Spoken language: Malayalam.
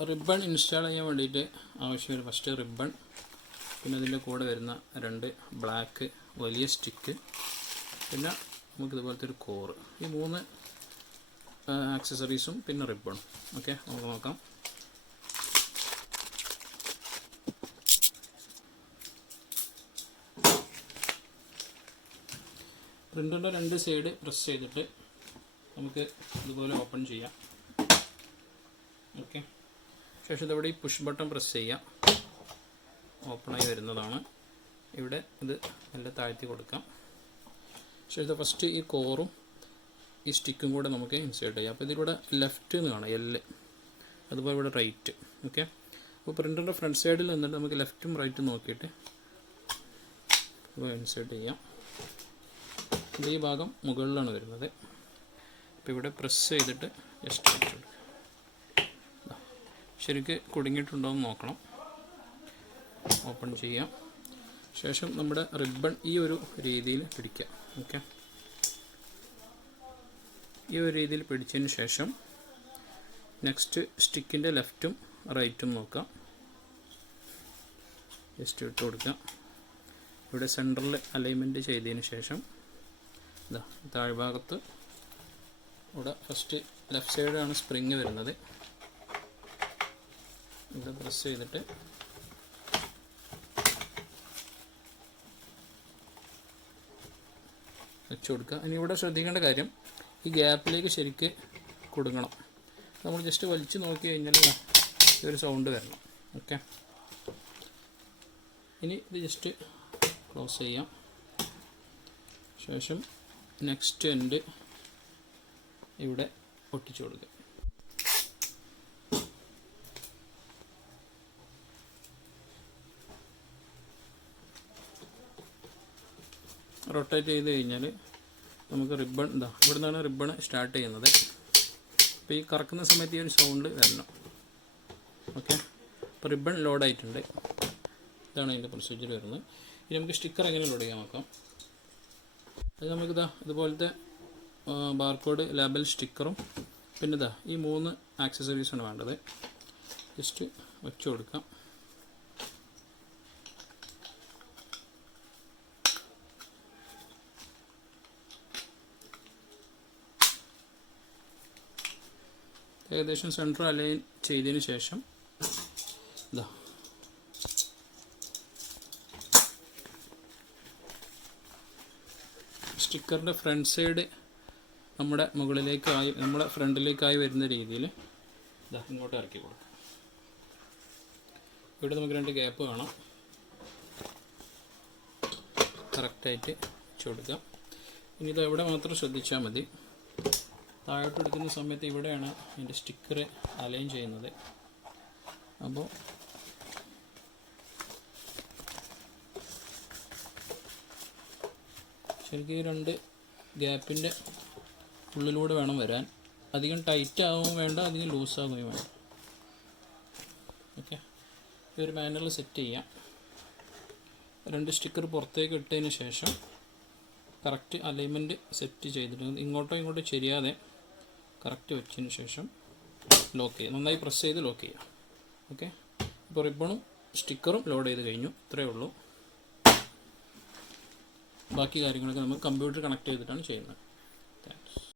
റിബൺ ഇൻസ്റ്റാൾ ചെയ്യാൻ വേണ്ടിയിട്ട് ആവശ്യമുള്ള ഫസ്റ്റ് റിബൺ, പിന്നെ അതിൻ്റെ കൂടെ വരുന്ന 2 ബ്ലാക്ക് വലിയ സ്റ്റിക്ക്, പിന്നെ നമുക്കിതുപോലത്തെ ഒരു കോറ്. ഈ 3 ആക്സസറീസും പിന്നെ റിബണും. ഓക്കെ, നമുക്ക് നോക്കാം. പ്രിൻ്ററിൻ്റെ 2 സൈഡ് പ്രസ് ചെയ്തിട്ട് നമുക്ക് ഇതുപോലെ ഓപ്പൺ ചെയ്യാം. ഓക്കെ, ശേഷം ഇതവിടെ ഈ പുഷ് ബട്ടൺ പ്രസ് ചെയ്യാം. ഓപ്പണായി വരുന്നതാണ്. ഇവിടെ ഇത് നല്ല താഴ്ത്തി കൊടുക്കാം. ശേഷം ഇത് ഫസ്റ്റ് ഈ കോറും ഈ സ്റ്റിക്കും കൂടെ നമുക്ക് ഇൻസേർട്ട് ചെയ്യാം. അപ്പോൾ ഇതിലൂടെ ലെഫ്റ്റ് എന്ന് കാണാം, L, അതുപോലെ ഇവിടെ റൈറ്റ്. ഓക്കെ, അപ്പോൾ പ്രിൻ്ററിൻ്റെ ഫ്രണ്ട് സൈഡിൽ നിന്നിട്ട് നമുക്ക് ലെഫ്റ്റും റൈറ്റും നോക്കിയിട്ട് ഇൻസേർട്ട് ചെയ്യാം. ഈ ഭാഗം മുകളിലാണ് വരുന്നത്. അപ്പോൾ ഇവിടെ പ്രസ് ചെയ്തിട്ട് ജസ്റ്റ് വെച്ച് കൊടുക്കുക. ശരിക്ക് കുടുങ്ങിയിട്ടുണ്ടോ എന്ന് നോക്കണം. ഓപ്പൺ ചെയ്യാം. ശേഷം നമ്മുടെ റിബൺ ഈ ഒരു രീതിയിൽ പിടിക്കുക. ഓക്കെ, ഈ ഒരു രീതിയിൽ പിടിച്ചതിന് ശേഷം നെക്സ്റ്റ് സ്റ്റിക്കിൻ്റെ ലെഫ്റ്റും റൈറ്റും നോക്കാം. ജസ്റ്റ് ഇട്ട് കൊടുക്കുക. ഇവിടെ സെൻറ്ററിൽ അലൈൻമെൻറ്റ് ചെയ്തതിന് ശേഷം ഇതാ താഴ്ഭാഗത്ത് ഇവിടെ ഫസ്റ്റ് ലെഫ്റ്റ് സൈഡാണ് സ്പ്രിങ് വരുന്നത്. ഇത് പ്രസ് ചെയ്തിട്ട് വെച്ച് കൊടുക്കുക. ഇനി ഇവിടെ ശ്രദ്ധിക്കേണ്ട കാര്യം, ഈ ഗ്യാപ്പിലേക്ക് ശരിക്ക് കൊടുക്കണം. നമ്മൾ ജസ്റ്റ് വലിച്ചു നോക്കി കഴിഞ്ഞാൽ ഈ ഒരു സൗണ്ട് വരണം. ഓക്കെ, ഇനി ഇത് ജസ്റ്റ് ക്ലോസ് ചെയ്യാം. ശേഷം നെക്സ്റ്റ് എൻഡ് ഇവിടെ ഒട്ടിച്ചു കൊടുക്കുക. റൊട്ടേറ്റ് ചെയ്ത് കഴിഞ്ഞാൽ നമുക്ക് റിബൺ ഇവിടെ നിന്നാണ് റിബൺ സ്റ്റാർട്ട് ചെയ്യുന്നത്. അപ്പോൾ ഈ കറക്കുന്ന സമയത്ത് ഈ ഒരു സൗണ്ട് വരണം. ഓക്കെ, അപ്പോൾ റിബൺ ലോഡായിട്ടുണ്ട്. ഇതാണ് അതിൻ്റെ പ്രൊസീജിയർ വരുന്നത്. ഇനി നമുക്ക് സ്റ്റിക്കർ എങ്ങനെ ലോഡ് ചെയ്യാൻ നോക്കാം. അത് നമുക്കിതാ ഇതുപോലത്തെ ബാർകോഡ് ലേബൽ സ്റ്റിക്കറും പിന്നെ ഈ 3 ആക്സസറീസാണ് വേണ്ടത്. ജസ്റ്റ് വെച്ച് കൊടുക്കാം. ഏകദേശം സെൻറ്റർ അലൈൻ ചെയ്തതിന് ശേഷം സ്റ്റിക്കറിൻ്റെ ഫ്രണ്ട് സൈഡ് നമ്മുടെ മുകളിലേക്കായി നമ്മുടെ ഫ്രണ്ടിലേക്കായി വരുന്ന രീതിയിൽ ഇങ്ങോട്ട് ഇറക്കി കൊടുക്കാം. ഇവിടെ നമുക്ക് 2 ഗ്യാപ്പ് വേണം. കറക്റ്റായിട്ട് വെച്ച് കൊടുക്കാം. ഇനി ഇത് എവിടെ മാത്രം ശ്രദ്ധിച്ചാൽ മതി. താഴോട്ട് എടുക്കുന്ന സമയത്ത് ഇവിടെയാണ് എൻ്റെ സ്റ്റിക്കർ അലൈൻ ചെയ്യുന്നത്. അപ്പോൾ ശരിക്കും ഈ 2 ഗ്യാപ്പിൻ്റെ ഉള്ളിലൂടെ വേണം വരാൻ. അധികം ടൈറ്റ് ആവുകയും വേണ്ട, അധികം ലൂസാവുകയും വേണ്ട. ഓക്കെ, ഈ ഒരു മാനുവൽ സെറ്റ് ചെയ്യാം. 2 സ്റ്റിക്കർ പുറത്തേക്ക് ഇട്ടതിന് ശേഷം കറക്റ്റ് അലൈൻമെൻറ്റ് സെറ്റ് ചെയ്തിട്ട് ഇങ്ങോട്ടോ ഇങ്ങോട്ടോ ചെരിയാതെ കറക്റ്റ് വെച്ചതിന് ശേഷം ലോക്ക് ചെയ്യുക. നന്നായി പ്രസ് ചെയ്ത് ലോക്ക് ചെയ്യുക. ഓക്കെ, ഇപ്പോൾ റിബണും സ്റ്റിക്കറും ലോഡ് ചെയ്ത് കഴിഞ്ഞു. ഇത്രയേ ഉള്ളൂ. ബാക്കി കാര്യങ്ങളൊക്കെ നമ്മൾ കമ്പ്യൂട്ടർ കണക്ട് ചെയ്തിട്ടാണ് ചെയ്യുന്നത്.